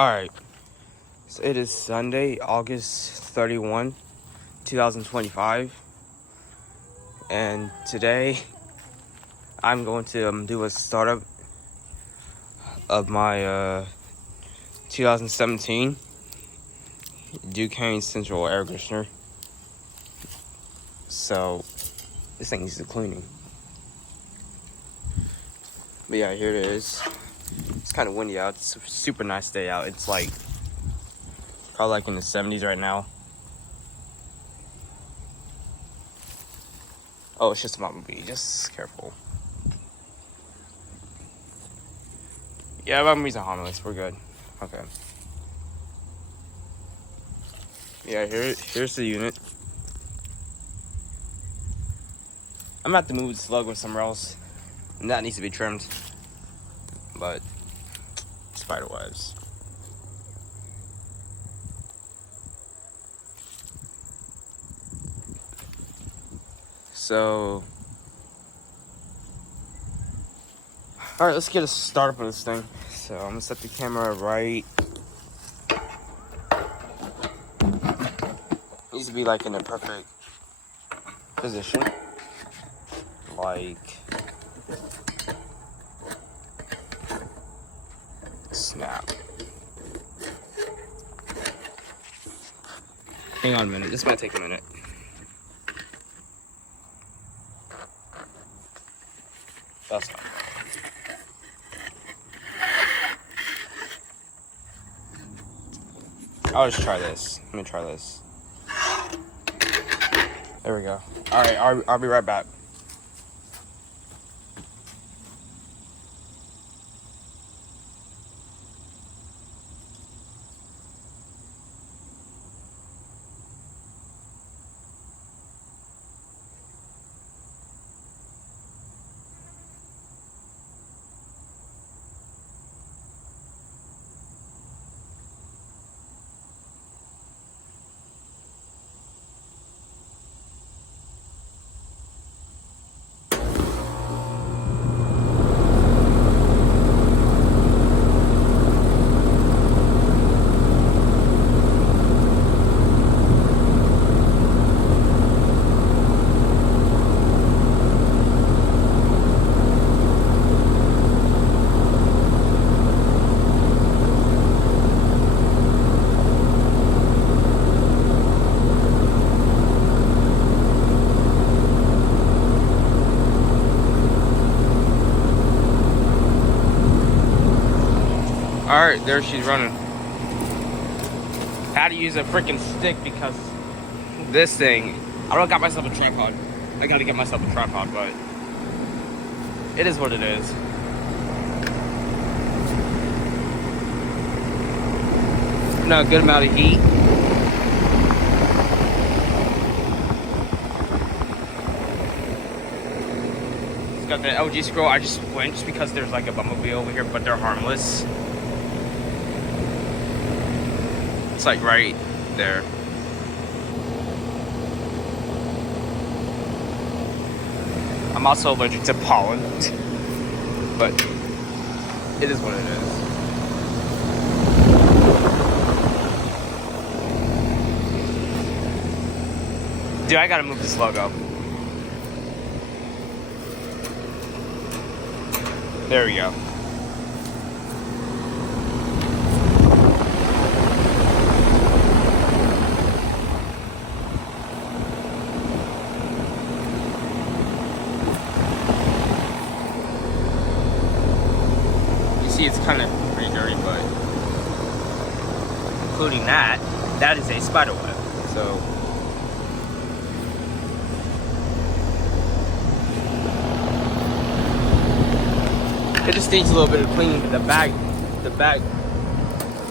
Alright, so it is Sunday, August 31, 2025, and today I'm going to do a startup of my 2017 Ducane Central Air Conditioner. So this thing needs a cleaning. But yeah, here it is. It's kind of windy out. It's a super nice day out. It's like probably like in the 70s right now. Oh, it's just a bumblebee. Just careful. Yeah, bumblebees are harmless. We're good. Okay. Yeah, here's the unit. I'm about to move the slug with somewhere else, and that needs to be trimmed. But spider webs. So, all right, let's get a start up of this thing. So I'm gonna set the camera right. Needs to be like in a perfect position. Like snap. Hang on a minute. This might take a minute. That's not. I'll just try this. Let me try this. There we go. All right, I'll be right back. Alright, there she's running. Had to use a freaking stick because this thing, I don't got myself a tripod. I gotta get myself a tripod, but it is what it is. Not a good amount of heat. It's got the LG scroll. I just flinched because there's like a bumblebee over here, but they're harmless. It's like right there. I'm also allergic to pollen, but it is what it is. Dude, I gotta move this logo. There we go. It's kind of pretty dirty, but including that is a spider web. So it just needs a little bit of cleaning. The bag,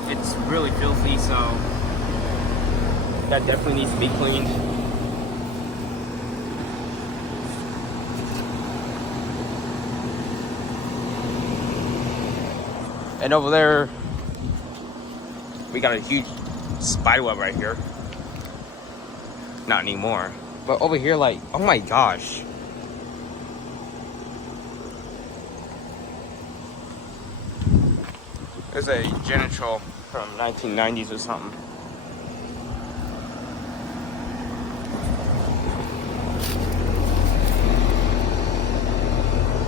it's really filthy, so that definitely needs to be cleaned. And over there, we got a huge spider web right here. Not anymore. But over here, like, oh my gosh. There's a Genitrol from 1990s or something.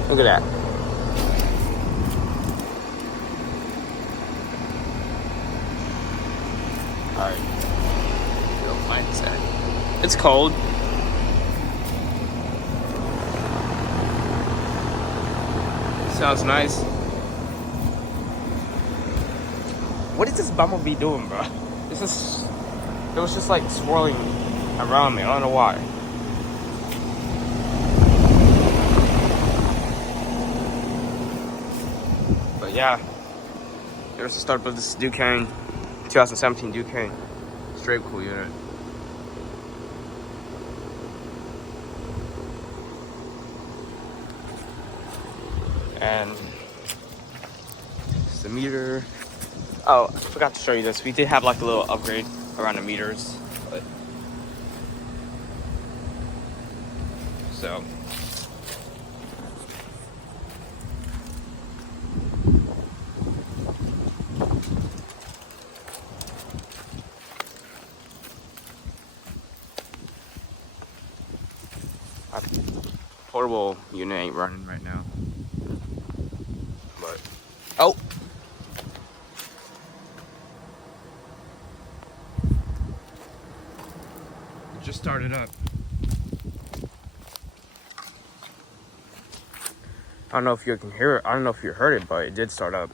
Look at that. Alright. It's cold. Sounds nice. What is this bumblebee doing, bro? It was just like swirling around me. I don't know why. But yeah, here's the start of this Ducane, 2017 Ducane. Straight cool unit. And it's the meter. Oh, I forgot to show you this. We did have like a little upgrade around the meters. But so our portable unit ain't running right now. But oh, it just started up. I don't know if you can hear it. I don't know if you heard it, but it did start up.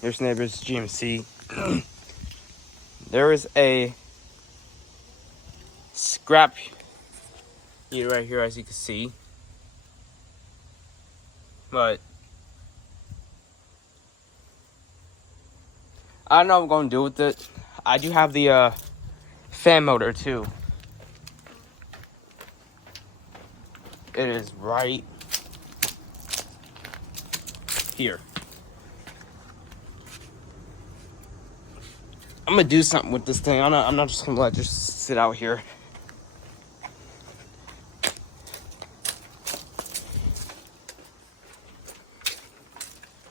Here's neighbor's GMC. There is a scrap heater right here, as you can see. But I don't know what I'm going to do with it. I do have the fan motor too. It is right here. I'm gonna do something with this thing. I'm not just gonna let it just sit out here.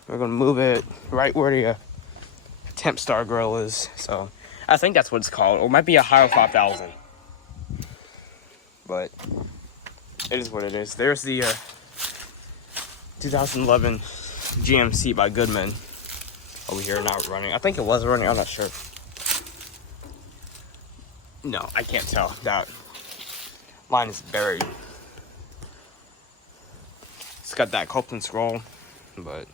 We're gonna move it right where the temp star grill is. So I think that's what it's called. Or it might be a Hiro 5000. But it is what it is. There's the 2011 GMC by Goodman over here, not running. I think it was running. I'm not sure. No, I can't tell. That line is buried. It's got that Copeland scroll, but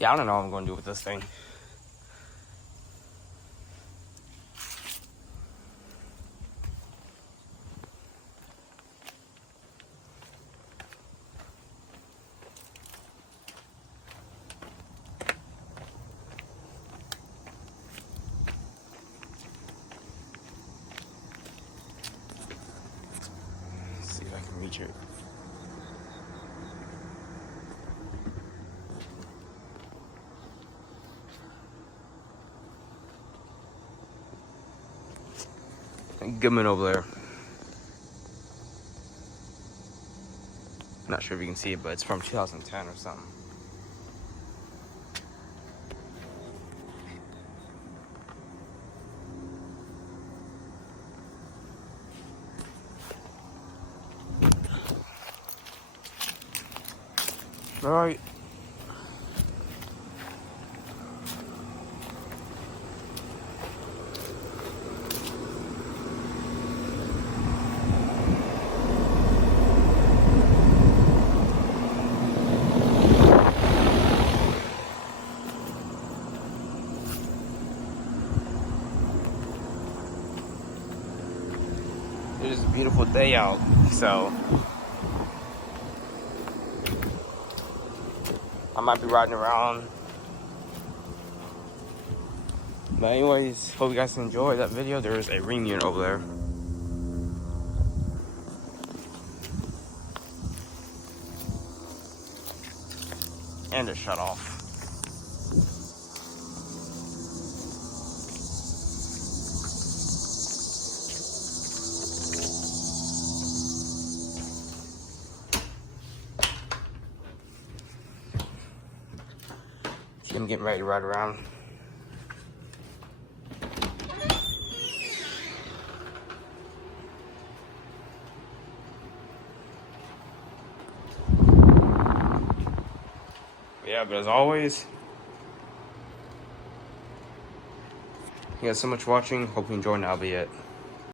yeah, I don't know what I'm going to do with this thing. Let's see if I can reach it. Goodman over there. Not sure if you can see it, but it's from 2010 or something. All right. It is a beautiful day out, so I might be riding around. But anyways, hope you guys enjoy that video. There is a ring unit over there. And it shut off. See, I'm getting ready to ride around. Yeah, but as always, you guys so much for watching. Hope you enjoyed, and that'll be it.